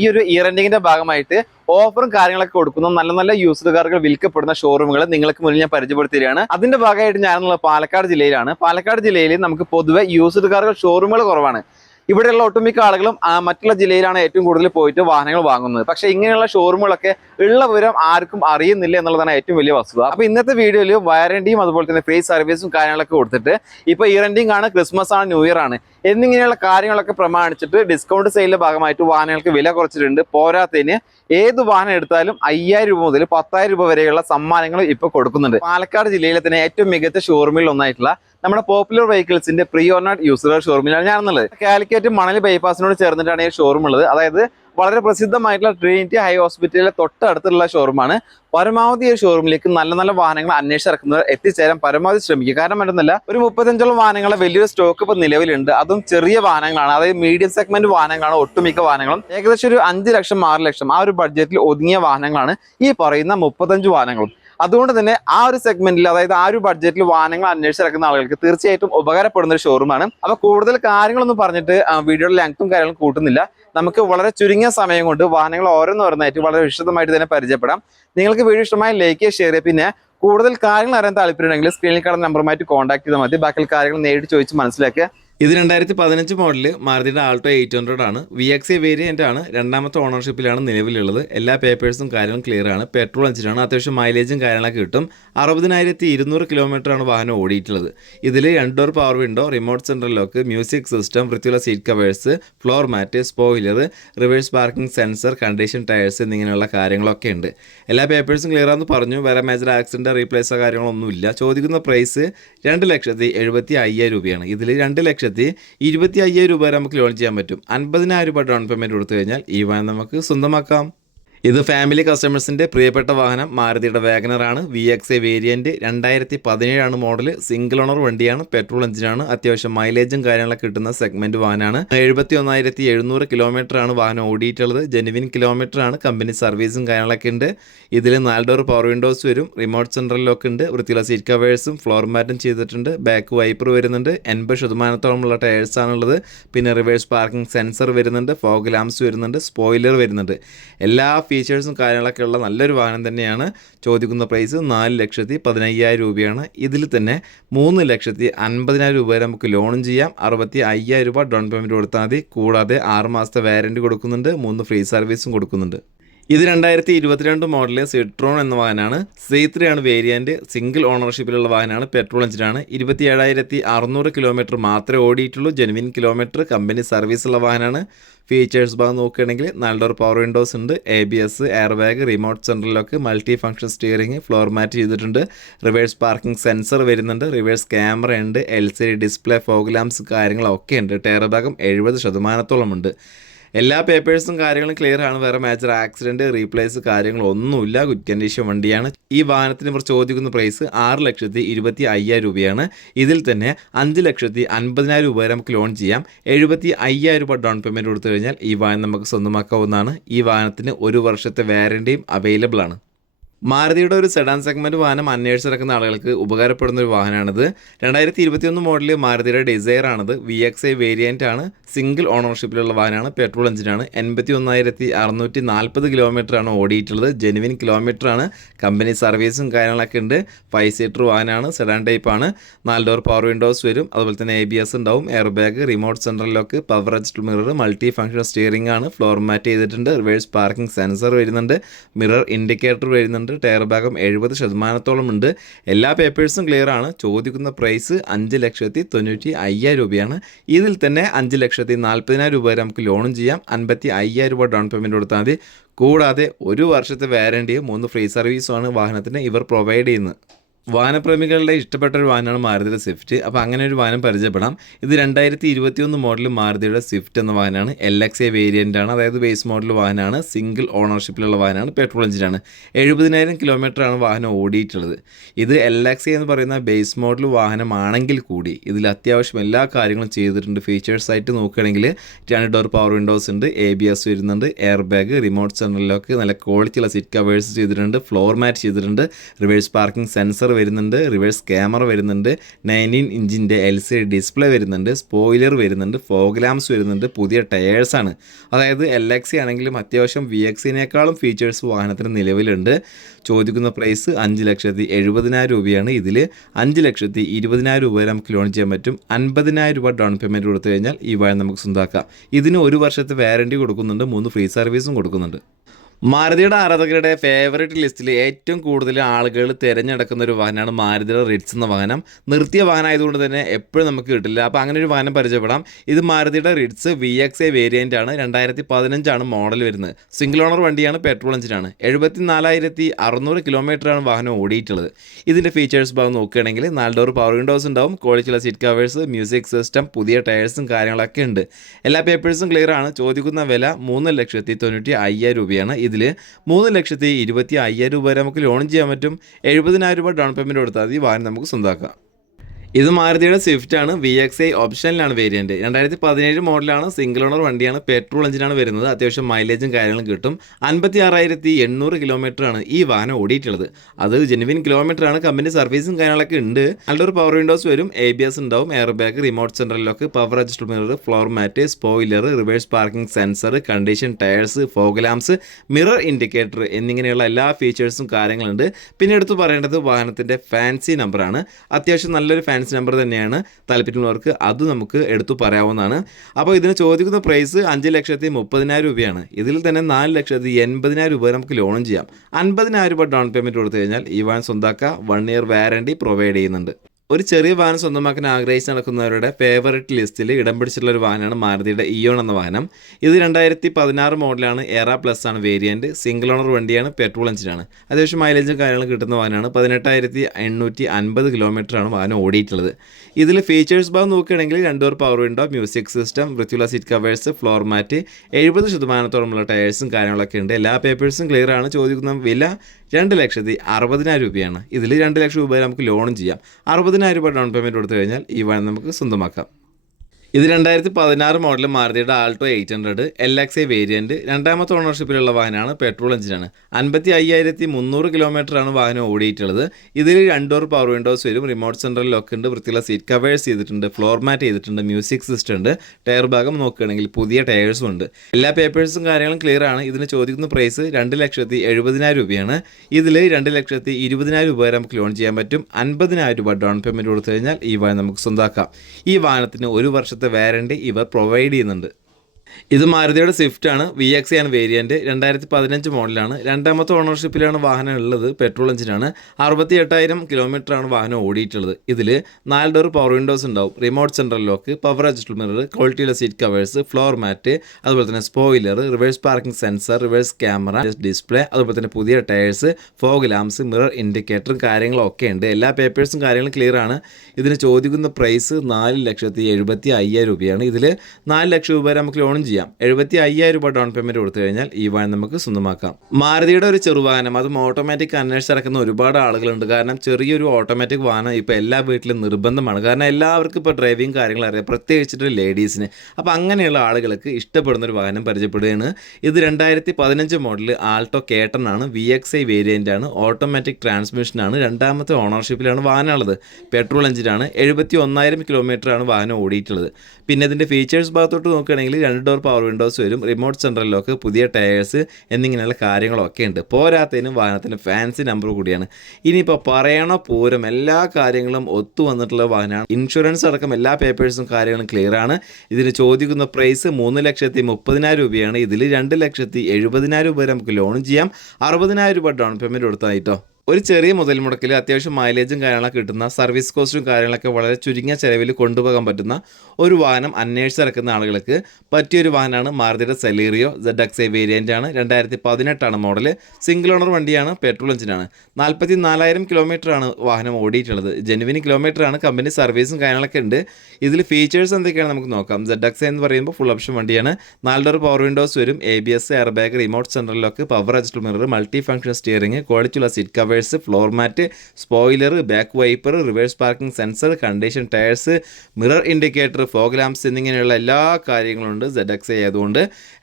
ഈ ഒരു ഇയർ എൻഡിങ്ങിന്റെ ഭാഗമായിട്ട് ഓഫറും കാര്യങ്ങളൊക്കെ കൊടുക്കുന്ന നല്ല നല്ല യൂസ്ഡ് കാറുകൾ വിൽക്കപ്പെടുന്ന ഷോറൂമുകൾ നിങ്ങൾക്ക് മുന്നിൽ ഞാൻ പരിചയപ്പെടുത്തുകയാണ്. അതിന്റെ ഭാഗമായിട്ട് ഞാനുള്ള പാലക്കാട് ജില്ലയിലാണ്. പാലക്കാട് ജില്ലയിൽ നമുക്ക് പൊതുവെ യൂസ്ഡ് കാറുകൾ ഷോറൂമുകൾ കുറവാണ്. ഇവിടെയുള്ള ഒട്ടുമിക്ക ആളുകളും മറ്റുള്ള ജില്ലയിലാണ് ഏറ്റവും കൂടുതൽ പോയിട്ട് വാഹനങ്ങൾ വാങ്ങുന്നത്. പക്ഷേ ഇങ്ങനെയുള്ള ഷോറൂമുകളൊക്കെ ഉള്ള വിവരം ആർക്കും അറിയുന്നില്ല എന്നുള്ളതാണ് ഏറ്റവും വലിയ വസ്തുത. അപ്പോൾ ഇന്നത്തെ വീഡിയോയിൽ വാറണ്ടിയും അതുപോലെ തന്നെ ഫ്രീ സർവീസും കാര്യങ്ങളൊക്കെ കൊടുത്തിട്ട് ഇപ്പോൾ ഇയർ എൻഡിങ് ആണ്, ക്രിസ്മസ് ആണ്, ന്യൂ ഇയർ ആണ് എന്നിങ്ങനെയുള്ള കാര്യങ്ങളൊക്കെ പ്രമാണിച്ചിട്ട് ഡിസ്കൗണ്ട് സെയിലിന്റെ ഭാഗമായിട്ട് വാഹനങ്ങൾക്ക് വില കുറച്ചിട്ടുണ്ട്. പോരാത്തതിന് ഏത് വാഹനം എടുത്താലും 5000 രൂപ മുതൽ 10,000 രൂപ വരെയുള്ള സമ്മാനങ്ങൾ ഇപ്പോൾ കൊടുക്കുന്നുണ്ട്. പാലക്കാട് ജില്ലയിലെ തന്നെ ഏറ്റവും മികച്ച ഷോറൂമിൽ ഒന്നായിട്ടുള്ള നമ്മുടെ പോപ്പുലർ വെഹിക്കിൾസിന്റെ പ്രീ ഓർണർ യൂസർ ഷോറൂമിലാണ് ഞാനുള്ളത്. കാലിക്കറ്റ് മണൽ ബൈപ്പാസിനോട് ചേർന്നിട്ടാണ് ഈ ഷോറൂം ഉള്ളത്. അതായത് വളരെ പ്രസിദ്ധമായിട്ടുള്ള ട്രിനിറ്റി ഹൈ ഹോസ്പിറ്റലിലെ തൊട്ടടുത്തുള്ള ഷോറൂമാണ്. പരമാവധി ഈ ഷോറൂമിലേക്ക് നല്ല നല്ല വാഹനങ്ങൾ അന്വേഷിച്ചിറക്കുന്നവർ എത്തിച്ചേരാൻ പരമാവധി ശ്രമിക്കുക. കാരണം എന്തെന്നല്ല, ഒരു 35ഓളം വാഹനങ്ങളെ വലിയൊരു സ്റ്റോക്ക് ഇപ്പോൾ നിലവിലുണ്ട്. അതും ചെറിയ വാഹനങ്ങളാണ്, അതായത് മീഡിയം സെഗ്മെന്റ് വാഹനങ്ങളാണ് ഒട്ടുമിക്ക വാഹനങ്ങളും. ഏകദേശം ഒരു 5 ലക്ഷം 6 ലക്ഷം ആ ഒരു ബഡ്ജറ്റിൽ ഒതുങ്ങിയ വാഹനങ്ങളാണ് ഈ പറയുന്ന 35 വാഹനങ്ങളും. അതുകൊണ്ട് തന്നെ ആ ഒരു സെഗ്മെന്റിൽ, അതായത് ആ ഒരു ബഡ്ജറ്റിൽ വാഹനങ്ങൾ അന്വേഷിച്ചിറക്കുന്ന ആളുകൾക്ക് തീർച്ചയായിട്ടും ഉപകാരപ്പെടുന്ന ഒരു ഷോറൂമാണ്. അപ്പോൾ കൂടുതൽ കാര്യങ്ങളൊന്നും പറഞ്ഞിട്ട് വീഡിയോയുടെ ലെങ്ത്തും കാര്യങ്ങളും കൂട്ടുന്നില്ല. നമുക്ക് വളരെ ചുരുങ്ങിയ സമയം കൊണ്ട് വാഹനങ്ങൾ ഓരോന്നോരോന്നായിട്ട് വളരെ വിശദമായിട്ട് തന്നെ പരിചയപ്പെടാം. നിങ്ങൾക്ക് വീഡിയോ ഇഷ്ടമായി ലൈക്ക് ചെയ്യുക, ഷെയർ ചെയ്യുക. പിന്നെ കൂടുതൽ കാര്യങ്ങൾ അറിയാൻ താല്പര്യമുണ്ടെങ്കിൽ സ്ക്രീനിൽ കാണുന്ന നമ്പറുമായിട്ട് കോൺടാക്ട് ചെയ്താൽ മതി. ബാക്കി കാര്യങ്ങൾ നേരിട്ട് ചോദിച്ച് മനസ്സിലാക്കുക. ഇത് 2015 മോഡല് മാരുതിയുടെ ആൾട്ടോ 800 ആണ്. VXI വേരിയന്റ് ആണ്. രണ്ടാമത്തെ ഓണർഷിപ്പിലാണ് നിലവിലുള്ളത്. എല്ലാ പേപ്പേഴ്സും കാര്യങ്ങളും ക്ലിയർ ആണ്. പെട്രോൾ എഞ്ചിനാണ്. അത്യാവശ്യം മൈലേജും കാര്യങ്ങളൊക്കെ കിട്ടും. 60,200 കിലോമീറ്ററാണ് വാഹനം ഓടിയിട്ടുള്ളത്. ഇതിൽ 2 door power window, remote central lock, music system, വൃത്തിയുള്ള seat covers, floor mat, spoiler, reverse parking sensor, condition tyres എന്നിങ്ങനെയുള്ള കാര്യങ്ങളൊക്കെ ഉണ്ട്. എല്ലാ പേപ്പേഴ്സും ക്ലിയർ ആണെന്ന് പറഞ്ഞു. വേറെ മേജർ ആക്സിഡന്റ് റീപ്ലേസോ കാര്യങ്ങളൊന്നുമില്ല. ചോദിക്കുന്ന പ്രൈസ് 2,75,000 രൂപയാണ്. ഇതിൽ 2,25,000 രൂപ വരെ നമുക്ക് ലോൺ ചെയ്യാൻ പറ്റും. 50,000 രൂപ ഡൗൺ പേയ്മെന്റ് കൊടുത്തു കഴിഞ്ഞാൽ ഈ വാഹനം നമുക്ക് സ്വന്തമാക്കാം. ഇത് ഫാമിലി കസ്റ്റമേഴ്സിൻ്റെ പ്രിയപ്പെട്ട വാഹനം മാരുതിയുടെ വാഗനറാണ്. VXI variant 2017 model. Single owner വണ്ടിയാണ്. പെട്രോൾ എഞ്ചിനാണ്. അത്യാവശ്യം മൈലേജും കാര്യങ്ങളൊക്കെ കിട്ടുന്ന സെഗ്മെന്റ് വാഹനമാണ്. 71,700 കിലോമീറ്ററാണ് വാഹനം ഓടിയിട്ടുള്ളത്. ജെനുവിൻ കിലോമീറ്റർ ആണ്. കമ്പനി സർവീസും കാര്യങ്ങളൊക്കെ ഉണ്ട്. ഇതിൽ 4 ഡോർ പവർ വിൻഡോസ് വരും. റിമോട്ട് സെൻട്രൽ ലോക്ക് ഉണ്ട്. വൃത്തിയുള്ള സീറ്റ് കവേഴ്സും ഫ്ലോർ മാറ്റും ചെയ്തിട്ടുണ്ട്. ബാക്ക് വൈപ്പർ വരുന്നുണ്ട്. 80% ടയേഴ്സാണുള്ളത്. പിന്നെ റിവേഴ്സ് പാർക്കിംഗ് സെൻസർ വരുന്നുണ്ട്. ഫോഗ് ലാംപ്സ് വരുന്നുണ്ട്. സ്പോയിലർ വരുന്നുണ്ട്. എല്ലാ ഫീച്ചേഴ്സും കാര്യങ്ങളൊക്കെ ഉള്ള നല്ലൊരു വാഹനം തന്നെയാണ്. ചോദിക്കുന്ന പ്രൈസ് 4,15,000 രൂപയാണ്. ഇതിൽ തന്നെ 3,50,000 രൂപ വരെ നമുക്ക് ലോണും ചെയ്യാം. 65,000 രൂപ ഡൗൺ പേയ്മെൻറ്റ് കൊടുത്താൽ മതി. കൂടാതെ 6 മാസത്തെ വാറൻറ്റി കൊടുക്കുന്നുണ്ട്. 3 ഫ്രീ സർവീസും കൊടുക്കുന്നുണ്ട്. ഇത് 2022 മോഡല് സിട്രോൺ എന്ന വാഹനമാണ്. C3 ആണ് വേരിയൻറ്റ്. സിംഗിൾ ഓണർഷിപ്പിലുള്ള വാഹനമാണ്. പെട്രോൾ എഞ്ചിനാണ്. 27,600 കിലോമീറ്റർ മാത്രമേ ഓടിയിട്ടുള്ളൂ. Genuine kilometre. കമ്പനി സർവീസുള്ള വാഹനമാണ്. ഫീച്ചേഴ്സ് ഭാഗം നോക്കുകയാണെങ്കിൽ 4 ഡോർ പവർ വിൻഡോസ് ഉണ്ട്. ABS, air bag, remote central lock, multi function steering, floor mat ചെയ്തിട്ടുണ്ട്. റിവേഴ്സ് പാർക്കിംഗ് സെൻസർ വരുന്നുണ്ട്. റിവേഴ്സ് ക്യാമറ ഉണ്ട്. LCD ഡിസ്പ്ലേ, ഫോഗ് ലാംപ്സ് കാര്യങ്ങളൊക്കെ ഉണ്ട്. ടയർ ഭാഗം 70% ഉണ്ട്. എല്ലാ പേപ്പേഴ്സും കാര്യങ്ങളും ക്ലിയർ ആണ്. വേറെ മേജർ ആക്സിഡൻറ്റ് റീപ്ലേസ് കാര്യങ്ങളൊന്നുമില്ല. ഗുഡ് കണ്ടീഷൻ വണ്ടിയാണ്. ഈ വാഹനത്തിന് ഇവർ ചോദിക്കുന്ന പ്രൈസ് 6,25,000 രൂപയാണ്. ഇതിൽ തന്നെ 5,50,000 രൂപ വരെ നമുക്ക് ലോൺ ചെയ്യാം. 75,000 രൂപ ഡൗൺ പേയ്മെൻറ്റ് കൊടുത്തു കഴിഞ്ഞാൽ ഈ വാഹനം നമുക്ക് സ്വന്തമാക്കാവുന്നതാണ്. ഈ വാഹനത്തിന് 1 വർഷത്തെ വാറണ്ടിയും അവൈലബിൾ ആണ്. മാരുതിയുടെ ഒരു സെഡാൻ സെഗ്മെൻറ്റ് വാഹനം അന്വേഷിച്ചിറക്കുന്ന ആളുകൾക്ക് ഉപകാരപ്പെടുന്ന ഒരു വാഹനമാണിത്. 2021 മോഡൽ മാരുതിയുടെ ഡിസയർ ആണിത്. VXI വേരിയൻ്റ് ആണ്. സിംഗിൾ ഓണർഷിപ്പിലുള്ള വാഹനമാണ്. പെട്രോൾ എഞ്ചിനാണ്. 81,640 കിലോമീറ്ററാണ് ഓടിയിട്ടുള്ളത്. ജെനുവിൻ കിലോമീറ്ററാണ്. കമ്പനി സർവീസും കാര്യങ്ങളൊക്കെ ഉണ്ട്. 5 സീറ്റർ വാഹനമാണ്. സെഡാൻ ടൈപ്പാണ്. 4 ഡോർ പവർ വിൻഡോസ് വരും. അതുപോലെ തന്നെ ABS ഉണ്ടാവും. Air bag, remote central lock, power adjust mirror, multi function steering ആണ്. ഫ്ലോർ മാറ്റ് ചെയ്തിട്ടുണ്ട്. റിവേഴ്സ് പാർക്കിംഗ് സെൻസർ വരുന്നുണ്ട്. മിറർ ഇൻഡിക്കേറ്റർ വരുന്നുണ്ട്. ടയർ ഭാഗം 70% ഉണ്ട്. എല്ലാ പേപ്പേഴ്സും ക്ലിയർ ആണ്. ചോദിക്കുന്ന പ്രൈസ് 5,95,000 രൂപയാണ്. ഇതിൽ തന്നെ 5,40,000 രൂപ വരെ നമുക്ക് ലോണും ചെയ്യാം. 55,000 രൂപ ഡൗൺ പേയ്മെൻറ്റ് കൊടുത്താൽ മതി. കൂടാതെ 1 വർഷത്തെ വാറണ്ടിയും 3 ഫ്രീ സർവീസുമാണ് വാഹനത്തിന് ഇവർ പ്രൊവൈഡ് ചെയ്യുന്നത്. വാഹനപ്രേമികളുടെ ഇഷ്ടപ്പെട്ട ഒരു വാഹനമാണ് മാരുതിയുടെ സ്വിഫ്റ്റ്. അപ്പോൾ അങ്ങനെ ഒരു വാഹനം പരിചയപ്പെടാം. ഇത് 2021 മോഡൽ മാരുതിയുടെ സ്വിഫ്റ്റ് എന്ന വാഹനമാണ്. LXI വേരിയൻ്റ് ആണ്. അതായത് ബേസ് മോഡൽ വാഹനമാണ്. സിംഗിൾ ഓണർഷിപ്പിലുള്ള വാഹനമാണ്. പെട്രോൾ എഞ്ചിനാണ്. 70,000 കിലോമീറ്ററാണ് വാഹനം ഓടിയിട്ടുള്ളത്. ഇത് LXI എന്ന് പറയുന്ന ബേസ് മോഡൽ വാഹനമാണെങ്കിൽ കൂടി ഇതിൽ അത്യാവശ്യം എല്ലാ കാര്യങ്ങളും ചെയ്തിട്ടുണ്ട്. ഫീച്ചേഴ്സ് ആയിട്ട് നോക്കുകയാണെങ്കിൽ 2 ഡോർ പവർ വിൻഡോസ് ഉണ്ട്. ABS വരുന്നുണ്ട്. Air bag, remote central lock, നല്ല ക്വാളിറ്റിയുള്ള സീറ്റ് കവേഴ്സ് ചെയ്തിട്ടുണ്ട്. ഫ്ലോർ മാറ്റ് ചെയ്തിട്ടുണ്ട്. റിവേഴ്സ് പാർക്കിംഗ് സെൻസർ വരുന്നുണ്ട്, റിവേഴ്സ് ക്യാമറ വരുന്നുണ്ട്, 19 ഇഞ്ചിൻ്റെ LCD ഡിസ്പ്ലേ വരുന്നുണ്ട്, സ്പോയിലർ വരുന്നുണ്ട്, ഫോഗ് ലാംപ്സ് വരുന്നുണ്ട്, പുതിയ ടയേഴ്സാണ്. അതായത് LXE ആണെങ്കിലും അത്യാവശ്യം VXEനേക്കാളും ഫീച്ചേഴ്സ് വാഹനത്തിന് നിലവിലുണ്ട്. ചോദിക്കുന്ന പ്രൈസ് 5,70,000 രൂപയാണ്. ഇതിൽ 5,20,000 രൂപ വരെ നമുക്ക് ലോൺ ചെയ്യാൻ പറ്റും. 50,000 രൂപ ഡൗൺ പേയ്മെൻറ്റ് കൊടുത്തു കഴിഞ്ഞാൽ ഈ വാഹനം നമുക്ക് സ്വന്തമാക്കാം. ഇതിന് 1 വർഷത്തെ വാറണ്ടി കൊടുക്കുന്നുണ്ട്, 3 ഫ്രീ സർവീസും കൊടുക്കുന്നുണ്ട്. മാരുതിയുടെ ആരാധകരുടെ ഫേവറേറ്റ് ലിസ്റ്റിൽ ഏറ്റവും കൂടുതൽ ആളുകൾ തിരഞ്ഞെടുക്കുന്ന ഒരു വാഹനമാണ് മാരുതിയുടെ റിഡ്സ് എന്ന വാഹനം. നിർത്തിയ വാഹനം ആയതുകൊണ്ട് തന്നെ എപ്പോഴും നമുക്ക് കിട്ടില്ല. അപ്പോൾ അങ്ങനെ ഒരു വാഹനം പരിചയപ്പെടാം. ഇത് മാരുതിയുടെ റിഡ്സ് VXA വേരിയൻ്റ് ആണ്. 2015 മോഡൽ വരുന്നത്. സിംഗിൾ ഓണർ വണ്ടിയാണ്, പെട്രോൾ എഞ്ചിനാണ്. 74,600 കിലോമീറ്ററാണ് വാഹനം ഓടിയിട്ടുള്ളത്. ഇതിൻ്റെ ഫീച്ചേഴ്സ് ഭാഗം നോക്കുകയാണെങ്കിൽ 4 ഡോർ പവർ വിൻഡോസ് ഉണ്ടാവും, ക്വാളിറ്റിയുള്ള സീറ്റ് കവേഴ്സ്, മ്യൂസിക് സിസ്റ്റം, പുതിയ ടയേഴ്സും കാര്യങ്ങളൊക്കെ ഉണ്ട്. എല്ലാ പേപ്പേഴ്സും ക്ലിയർ ആണ്. ചോദിക്കുന്ന വില 3,95,000 രൂപയാണ്. ഇതിൽ 3,25,000 രൂപ വരെ നമുക്ക് ലോൺ ചെയ്യാൻ പറ്റും. 70,000 രൂപ ഡൗൺ പേയ്മെൻറ്റ് കൊടുത്താൽ മതി വാഹനം നമുക്ക് സ്വന്തമാക്കാം. ഇത് മാരുതിയുടെ സ്വിഫ്റ്റ് ആണ്. VXA ഓപ്ഷനിലാണ് വേരിയൻറ്റ്. 2017 മോഡലാണ്, സിംഗിൾ ഓണർ വണ്ടിയാണ്, പെട്രോൾ എഞ്ചിനാണ് വരുന്നത്. അത്യാവശ്യം മൈലേജും കാര്യങ്ങളും കിട്ടും. 56,800 കിലോമീറ്ററാണ് ഈ വാഹനം ഓടിയിട്ടുള്ളത്. അത് ജെനുവിൻ കിലോമീറ്ററാണ്. കമ്പനി സർവീസും കാര്യങ്ങളൊക്കെ ഉണ്ട്. നല്ലൊരു പവർ വിൻഡോസ് വരും, ABS ഉണ്ടാവും, air bag, remote central lock, power adjustable mirror, floor mat, spoiler, reverse parking sensor, condition tyres, fog lamps, mirror indicator എന്നിങ്ങനെയുള്ള എല്ലാ ഫീച്ചേഴ്സും കാര്യങ്ങളുണ്ട്. പിന്നെ എടുത്ത് പറയേണ്ടത് വാഹനത്തിൻ്റെ ഫാൻസി നമ്പറാണ്. അത്യാവശ്യം നല്ലൊരു ഫാൻസി നമ്പർ തന്നെയാണ്. താല്പര്യമുള്ളവർക്ക് അത് നമുക്ക് എടുത്തു പറയാവുന്നതാണ്. അപ്പോൾ ഇതിന് ചോദിക്കുന്ന പ്രൈസ് 5,30,000 രൂപയാണ്. ഇതിൽ തന്നെ 4,80,000 രൂപ നമുക്ക് ലോണും ചെയ്യാം. 50,000 രൂപ ഡൗൺ പേയ്മെൻറ്റ് കൊടുത്തു കഴിഞ്ഞാൽ ഈ വാഹനം സ്വന്തമാക്കുക. 1 ഇയർ വാറണ്ടി പ്രൊവൈഡ് ചെയ്യുന്നുണ്ട്. ഒരു ചെറിയ വാഹനം സ്വന്തമാക്കാൻ ആഗ്രഹിച്ച് നടക്കുന്നവരുടെ ഫേവറേറ്റ് ലിസ്റ്റിൽ ഇടം പിടിച്ചിട്ടുള്ള ഒരു വാഹനമാണ് മാരുതിയുടെ ഇയോൺ എന്ന വാഹനം. ഇത് 2016 മോഡലാണ്, എറ പ്ലസ് ആണ് വേരിയൻറ്റ്. സിംഗിൾ ഓണർ വണ്ടിയാണ്, പെട്രോൾ എഞ്ചിനാണ്. അത്യാവശ്യം മൈലേജും കാര്യങ്ങളും കിട്ടുന്ന വാഹനമാണ്. 18,850 കിലോമീറ്ററാണ് വാഹനം ഓടിയിട്ടുള്ളത്. ഇതിൽ ഫീച്ചേഴ്സ് ഭാഗം നോക്കുകയാണെങ്കിൽ 2 door power window, music system, വൃത്തിയുള്ള സീറ്റ് കവേഴ്സ്, ഫ്ലോർ മാറ്റ്, 70% ടയേഴ്സും കാര്യങ്ങളൊക്കെ ഉണ്ട്. എല്ലാ പേപ്പേഴ്സും ക്ലിയർ ആണ്. ചോദിക്കുന്ന വില 2,60,000 രൂപയാണ്. ഇതിൽ 2 ലക്ഷം രൂപ നമുക്ക് ലോണും ചെയ്യാം. 60,000 രൂപ ഡൗൺ പേയ്മെൻറ്റ് കൊടുത്തു കഴിഞ്ഞാൽ ഈ വാഹനം നമുക്ക് സ്വന്തമാക്കാം. ഇത് 2016 മോഡൽ മാരുതിയുടെ ആൾട്ടോ 800 LXA വേരിയൻറ്റ്. 2ാമത്തെ ഓണർഷിപ്പിലുള്ള വാഹനമാണ്, പെട്രോൾ എഞ്ചിനാണ്. 55,300 കിലോമീറ്ററാണ് വാഹനം ഓടിയിട്ടുള്ളത്. ഇതിൽ 2 ഡോർ പവർ വിൻഡോസ് വരും, റിമോട്ട് സെൻട്രൽ ലോക്ക് ഉണ്ട്, വൃത്തിയുള്ള സീറ്റ് കവേഴ്സ് ചെയ്തിട്ടുണ്ട്, ഫ്ലോർ മാറ്റ് ചെയ്തിട്ടുണ്ട്, മ്യൂസിക് സിസ്റ്റം ഉണ്ട്. ടയർ ഭാഗം നോക്കുകയാണെങ്കിൽ പുതിയ ടയേഴ്സും ഉണ്ട്. എല്ലാ പേപ്പേഴ്സും കാര്യങ്ങളും ക്ലിയർ ആണ്. ഇതിന് ചോദിക്കുന്ന പ്രൈസ് 2,70,000 രൂപയാണ്. ഇതിൽ 2,20,000 രൂപ വരെ നമുക്ക് ലോൺ ചെയ്യാൻ പറ്റും. 50,000 രൂപ ഡൗൺ പേയ്മെൻറ്റ് കൊടുത്തു കഴിഞ്ഞാൽ ഈ വാഹനം നമുക്ക് സ്വന്തമാക്കാം. ഈ വാഹനത്തിന് 1 വർഷത്തെ വാറണ്ടി ഇവർ പ്രൊവൈഡ് ചെയ്യുന്നുണ്ട്. ഇത് മാരുതിയുടെ സ്വിഫ്റ്റ് ആണ്. VXA ആണ് വേരിയൻറ്റ്. 2015 മോഡലാണ്. 2ാമത്തെ ഓണർഷിപ്പിലാണ് വാഹനം ഉള്ളത്, പെട്രോൾ എഞ്ചിനാണ്. 68,000 കിലോമീറ്ററാണ് വാഹനം ഓടിയിട്ടുള്ളത്. ഇതിൽ 4 ഡോർ പവർ വിൻഡോസ് ഉണ്ടാവും, remote central lock, power adjustable mirror, ക്വാളിറ്റിയുള്ള സീറ്റ് കവേഴ്സ്, ഫ്ലോർ മാറ്റ്, അതുപോലെ തന്നെ spoiler, reverse parking sensor, reverse camera, display, അതുപോലെ തന്നെ പുതിയ ടയേഴ്സ്, ഫോഗ് ലാംപ്സ്, മിറർ ഇൻഡിക്കേറ്ററും കാര്യങ്ങളൊക്കെ ഉണ്ട്. എല്ലാ പേപ്പേഴ്സും കാര്യങ്ങളും ക്ലിയർ ആണ്. ഇതിന് ചോദിക്കുന്ന പ്രൈസ് 4,70,000 രൂപയാണ്. ഇതിൽ 4 ലക്ഷം രൂപ വരെ നമുക്ക് ലോൺ ചെയ്യാം. 75,000 രൂപ ഡൗൺ പേയ്മെൻറ്റ് കൊടുത്തു കഴിഞ്ഞാൽ ഈ വാഹനം നമുക്ക് സ്വന്തമാക്കാം. മാരുതിയുടെ ഒരു ചെറുവാഹനം, അതും ഓട്ടോമാറ്റിക് അന്വേഷിച്ച് നടക്കുന്ന ഒരുപാട് ആളുകളുണ്ട്. കാരണം ചെറിയൊരു ഓട്ടോമാറ്റിക് വാഹനം ഇപ്പോൾ എല്ലാ വീട്ടിലും നിർബന്ധമാണ്. കാരണം എല്ലാവർക്കും ഇപ്പോൾ ഡ്രൈവിംഗ് കാര്യങ്ങൾ അറിയാം, പ്രത്യേകിച്ചിട്ട് ലേഡീസിന്. അപ്പോൾ അങ്ങനെയുള്ള ആളുകൾക്ക് ഇഷ്ടപ്പെടുന്ന ഒരു വാഹനം പരിചയപ്പെടുകയാണ്. ഇത് 2015 മോഡൽ ആൾട്ടോ K10 ആണ്. VXA വേരിയൻ്റ് ആണ്, ഓട്ടോമാറ്റിക് ട്രാൻസ്മിഷനാണ്. 2ാമത്തെ ഓണർഷിപ്പിലാണ് വാഹനമുള്ളത്. പെട്രോൾ എഞ്ചിനാണ്. 71,000 കിലോമീറ്ററാണ് വാഹനം ഓടിയിട്ടുള്ളത്. പിന്നെ ഇതിൻ്റെ ഫീച്ചേഴ്സ് ഭാഗത്തോട്ട് നോക്കുകയാണെങ്കിൽ 2 ഡോർ പവർ വിൻഡോസ് വരും, റിമോട്ട് സെൻട്രൽ ലോക്ക്, പുതിയ ടയേഴ്സ് എന്നിങ്ങനെയുള്ള കാര്യങ്ങളൊക്കെ ഉണ്ട്. പോരാത്തതിനും വാഹനത്തിന് ഫാൻസി നമ്പർ കൂടിയാണ്. ഇനിയിപ്പോൾ പറയണോ പൂരം, എല്ലാ കാര്യങ്ങളും ഒത്തു വന്നിട്ടുള്ള വാഹനമാണ്. ഇൻഷുറൻസ് അടക്കം എല്ലാ പേപ്പേഴ്സും കാര്യങ്ങളും ക്ലിയർ ആണ്. ഇതിന് ചോദിക്കുന്ന പ്രൈസ് 3,30,000 രൂപയാണ്. ഇതിൽ 2,70,000 രൂപ വരെ നമുക്ക് ലോൺ ചെയ്യാം. 60,000 രൂപ ഡൗൺ പേയ്മെൻറ്റ് കൊടുത്താൽ കേട്ടോ. ഒരു ചെറിയ മുതൽ മുടക്കിൽ അത്യാവശ്യം മൈലേജും കാര്യങ്ങളൊക്കെ കിട്ടുന്ന, സർവീസ് കോസ്റ്റും കാര്യങ്ങളൊക്കെ വളരെ ചുരുങ്ങിയ ചിലവിൽ കൊണ്ടുപോകാൻ പറ്റുന്ന ഒരു വാഹനം അന്വേഷിച്ച് നടക്കുന്ന ആളുകൾക്ക് പറ്റിയൊരു വാഹനമാണ് മാരുതിയുടെ സെലീറിയോ. ZXA വേരിയൻ്റ് ആണ്. 2018 മോഡൽ. സിംഗിൾ ഓണർ വണ്ടിയാണ്, പെട്രോൾ എഞ്ചിനാണ്. 44,000 കിലോമീറ്ററാണ് വാഹനം ഓടിയിട്ടുള്ളത്. ജെനുവിൻ കിലോമീറ്ററാണ്. കമ്പനി സർവീസും കാര്യങ്ങളൊക്കെ ഉണ്ട്. ഇതിൽ ഫീച്ചേഴ്സ് എന്തൊക്കെയാണ് നമുക്ക് നോക്കാം. ZXA എന്ന് പറയുമ്പോൾ ഫുൾ ഓപ്ഷൻ വണ്ടിയാണ്. 4 ഡോർ പവർ വിൻഡോസ് വരും, ABS, air bag, remote central lock, power adjustable mirror, multi function steering, ക്വാളിറ്റിയുള്ള seat cover, floor mat, spoiler, back wiper, reverse parking sensor, condition tyres, mirror indicator, fog lamps എന്നിങ്ങനെയുള്ള എല്ലാ കാര്യങ്ങളും ഉണ്ട്. ZXi ആയതുകൊണ്ട്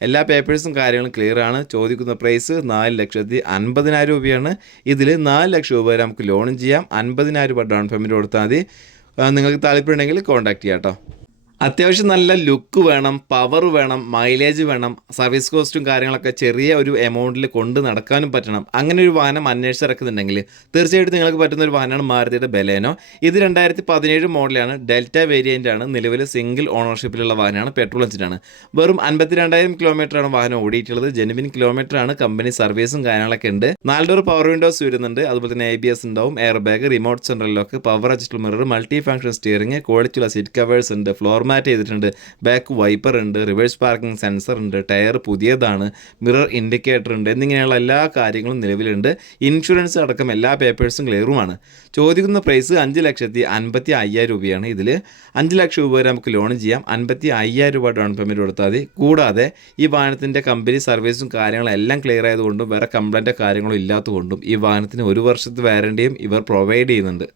എല്ലാ പേപ്പേഴ്സും കാര്യങ്ങളും clear ആണ്. ചോദിക്കുന്ന പ്രൈസ് 4,50,000 രൂപയാണ്. ഇതിൽ 4 ലക്ഷം രൂപ വരെ നമുക്ക് ലോണും ചെയ്യാം. 50,000 രൂപ ഡൗൺ പേയ്മെൻറ്റ് കൊടുത്താൽ മതി. നിങ്ങൾക്ക് താല്പര്യമുണ്ടെങ്കിൽ കോൺടാക്ട് ചെയ്യാം കേട്ടോ. അത്യാവശ്യം നല്ല ലുക്ക് വേണം, പവർ വേണം, മൈലേജ് വേണം, സർവീസ് കോസ്റ്റും കാര്യങ്ങളൊക്കെ ചെറിയ ഒരു എമൗണ്ടിൽ കൊണ്ട് നടക്കാനും പറ്റണം. അങ്ങനെ ഒരു വാഹനം അന്വേഷിച്ചിറക്കുന്നുണ്ടെങ്കിൽ തീർച്ചയായിട്ടും നിങ്ങൾക്ക് പറ്റുന്ന ഒരു വാഹനമാണ് മാരുതിയുടെ ബലേനോ. ഇത് 2017 മോഡലാണ്. ഡെൽറ്റ വേരിയൻ്റ് ആണ്. നിലവിൽ സിംഗിൾ ഓണർഷിപ്പിലുള്ള വാഹനമാണ്. പെട്രോൾ എഞ്ചിനാണ്. വെറും 52,000 കിലോമീറ്ററാണ് വാഹനം ഓടിയിട്ടുള്ളത്. ജെനുവിൻ കിലോമീറ്ററാണ്. കമ്പനി സർവീസും കാര്യങ്ങളൊക്കെ ഉണ്ട്. 4 ഡോർ പവർ വിൻഡോസ് വരുന്നുണ്ട്. അതുപോലെ തന്നെ ABS ഉണ്ടാവും, air bag, remote central lock, power adjustable mirror, multi function steering, ക്വാളിറ്റിയുള്ള സീറ്റ് കവേഴ്സ് ഉണ്ട്, ഫ്ലോർ മാറ്റ് ചെയ്തിട്ടുണ്ട്, ബാക്ക് വൈപ്പർ ഉണ്ട്, റിവേഴ്സ് പാർക്കിംഗ് സെൻസർ ഉണ്ട്, ടയർ പുതിയതാണ്, മിറർ ഇൻഡിക്കേറ്റർ ഉണ്ട് എന്നിങ്ങനെയുള്ള എല്ലാ കാര്യങ്ങളും നിലവിലുണ്ട്. ഇൻഷുറൻസ് അടക്കം എല്ലാ പേപ്പേഴ്സും ക്ലിയറുമാണ്. ചോദിക്കുന്ന പ്രൈസ് 5,55,000 രൂപയാണ്. ഇതിൽ 5 ലക്ഷം രൂപ വരെ നമുക്ക് ലോൺ ചെയ്യാം. 55,000 രൂപ ഡൗൺ പേയ്മെൻറ്റ് കൊടുത്താൽ മതി. കൂടാതെ ഈ വാഹനത്തിൻ്റെ കമ്പനി സർവീസും കാര്യങ്ങളും എല്ലാം ക്ലിയർ ആയതുകൊണ്ടും വേറെ കംപ്ലൈൻറ്റോ കാര്യങ്ങളോ ഇല്ലാത്തതുകൊണ്ടും ഈ വാഹനത്തിന് 1 വർഷത്തെ വാറണ്ടിയും ഇവർ പ്രൊവൈഡ് ചെയ്യുന്നുണ്ട്.